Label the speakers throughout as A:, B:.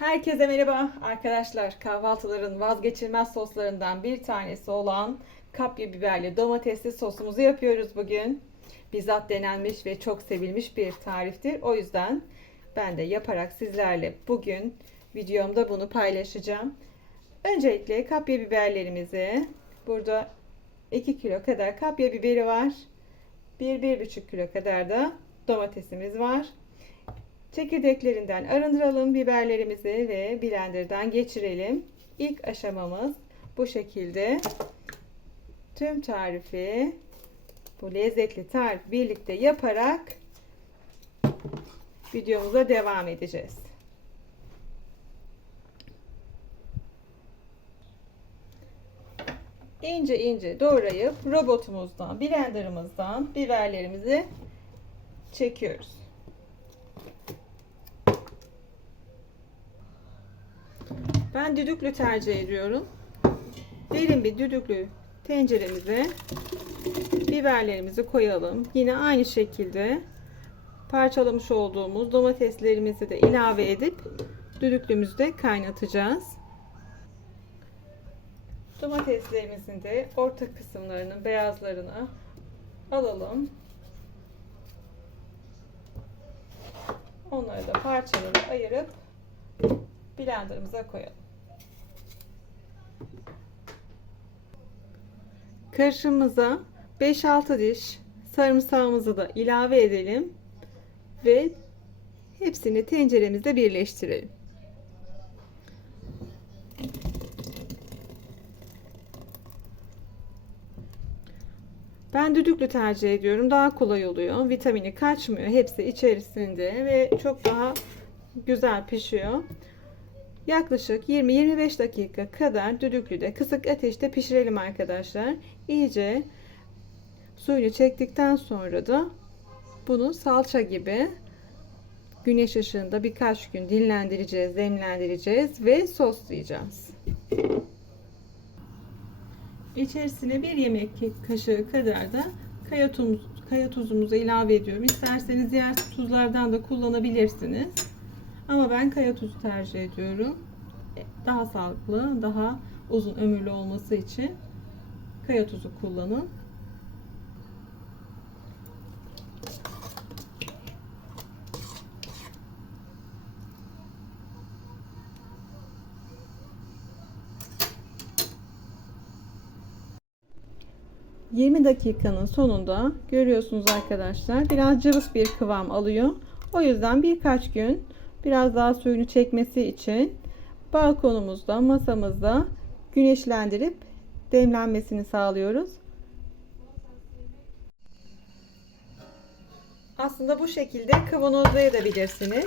A: Herkese merhaba arkadaşlar. Kahvaltıların vazgeçilmez soslarından bir tanesi olan kapya biberli domatesli sosumuzu yapıyoruz bugün. Bizzat denenmiş ve çok sevilmiş bir tariftir. O yüzden ben de yaparak sizlerle bugün videomda bunu paylaşacağım. Öncelikle kapya biberlerimizi burada 2 kilo kadar kapya biberi var. 1-1,5 kilo kadar da domatesimiz var. Çekirdeklerinden arındıralım biberlerimizi ve blenderdan geçirelim. İlk aşamamız bu şekilde. Tüm tarifi bu lezzetli tarif birlikte yaparak videomuza devam edeceğiz. ince ince doğrayıp robotumuzdan, blenderımızdan biberlerimizi çekiyoruz. Ben düdüklü tercih ediyorum. Derin bir düdüklü tenceremize biberlerimizi koyalım. Yine aynı şekilde parçalamış olduğumuz domateslerimizi de ilave edip düdüklümüzde kaynatacağız. Domateslerimizin de orta kısımlarının beyazlarını alalım. Onları da parçalara ayırıp blenderımıza koyalım. Karışımımıza 5-6 diş sarımsağımızı da ilave edelim ve hepsini tenceremizde birleştirelim. Ben düdüklü tercih ediyorum. Daha kolay oluyor. Vitamini kaçmıyor. Hepsi içerisinde ve çok daha güzel pişiyor. Yaklaşık 20-25 dakika kadar düdüklüde kısık ateşte pişirelim arkadaşlar. İyice suyunu çektikten sonra da bunu salça gibi güneş ışığında birkaç gün dinlendireceğiz, demlendireceğiz ve soslayacağız. İçerisine bir yemek kaşığı kadar da kaya, tuz, kaya tuzumuzu ilave ediyorum. İsterseniz diğer tuzlardan da kullanabilirsiniz. Ama ben kaya tuzu tercih ediyorum. Daha sağlıklı, daha uzun ömürlü olması için kaya tuzu kullanın. ...20 dakikanın sonunda görüyorsunuz arkadaşlar... ...biraz cıvık bir kıvam alıyor. O yüzden birkaç gün biraz daha suyunu çekmesi için balkonumuzda, masamızda güneşlendirip demlenmesini sağlıyoruz. Aslında bu şekilde kavanozlayabilirsiniz.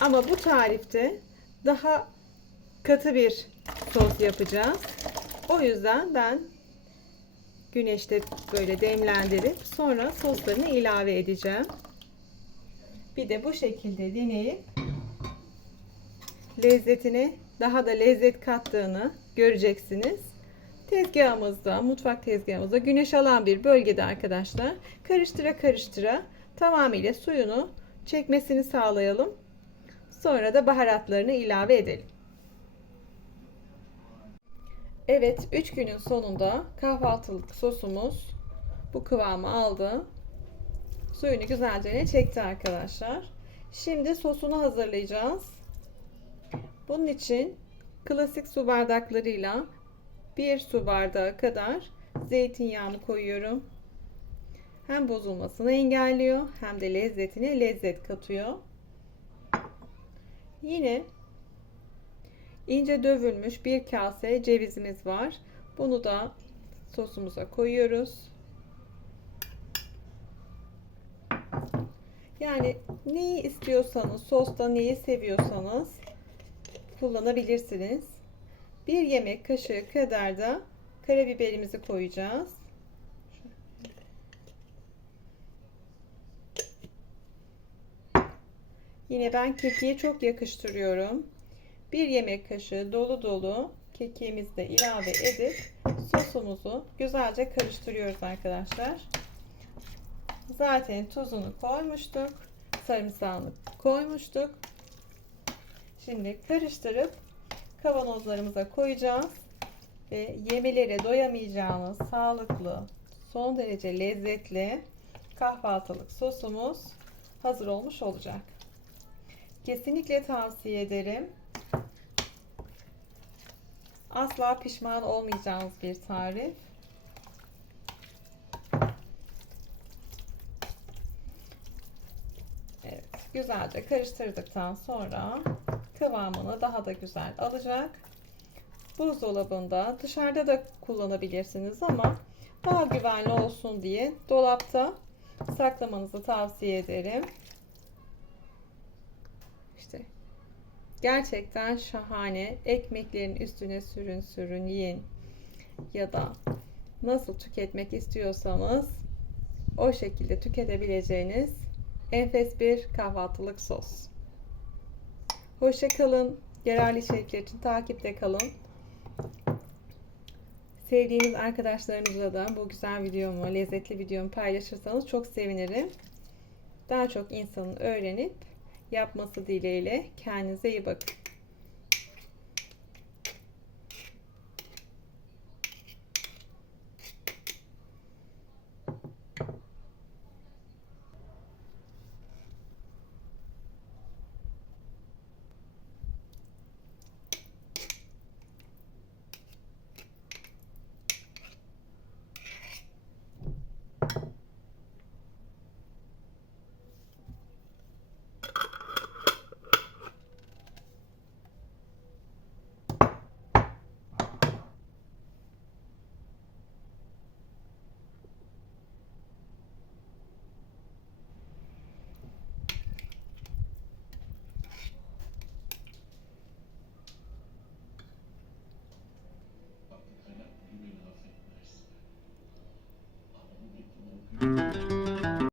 A: Ama bu tarifte daha katı bir sos yapacağız. O yüzden ben güneşte böyle demlendirip sonra soslarını ilave edeceğim. Bir de bu şekilde deneyip lezzetini daha da lezzet kattığını göreceksiniz. Tezgahımızda, mutfak tezgahımızda güneş alan bir bölgede arkadaşlar karıştıra karıştıra tamamıyla suyunu çekmesini sağlayalım. Sonra da baharatlarını ilave edelim. Evet 3 günün sonunda kahvaltılık sosumuz bu kıvamı aldı. Suyunu güzelce çekti arkadaşlar. Şimdi sosunu hazırlayacağız. Bunun için klasik su bardaklarıyla bir su bardağı kadar zeytinyağını koyuyorum. Hem bozulmasını engelliyor hem de lezzetine lezzet katıyor. Yine ince dövülmüş bir kase cevizimiz var. Bunu da sosumuza koyuyoruz. Yani neyi istiyorsanız, sosta neyi seviyorsanız kullanabilirsiniz. Bir yemek kaşığı kadar da karabiberimizi koyacağız. Yine ben kekiği çok yakıştırıyorum. Bir yemek kaşığı dolu dolu kekiğimizi de ilave edip sosumuzu güzelce karıştırıyoruz arkadaşlar. Zaten tuzunu koymuştuk. Sarımsağını koymuştuk. Şimdi karıştırıp kavanozlarımıza koyacağız ve yemelere doyamayacağınız sağlıklı, son derece lezzetli kahvaltılık sosumuz hazır olmuş olacak. Kesinlikle tavsiye ederim. Asla pişman olmayacağınız bir tarif. Evet, güzelce karıştırdıktan sonra kıvamını daha da güzel alacak. Buzdolabında, dışarıda da kullanabilirsiniz ama daha güvenli olsun diye dolapta saklamanızı tavsiye ederim. İşte gerçekten şahane. Ekmeklerin üstüne sürün sürün yiyin. Ya da nasıl tüketmek istiyorsanız o şekilde tüketebileceğiniz enfes bir kahvaltılık sos. Hoşça kalın. Yararlı içerikler için takipte kalın. Sevdiğiniz arkadaşlarınızla da bu güzel videomu, lezzetli videomu paylaşırsanız çok sevinirim. Daha çok insanın öğrenip yapması dileğiyle kendinize iyi bakın.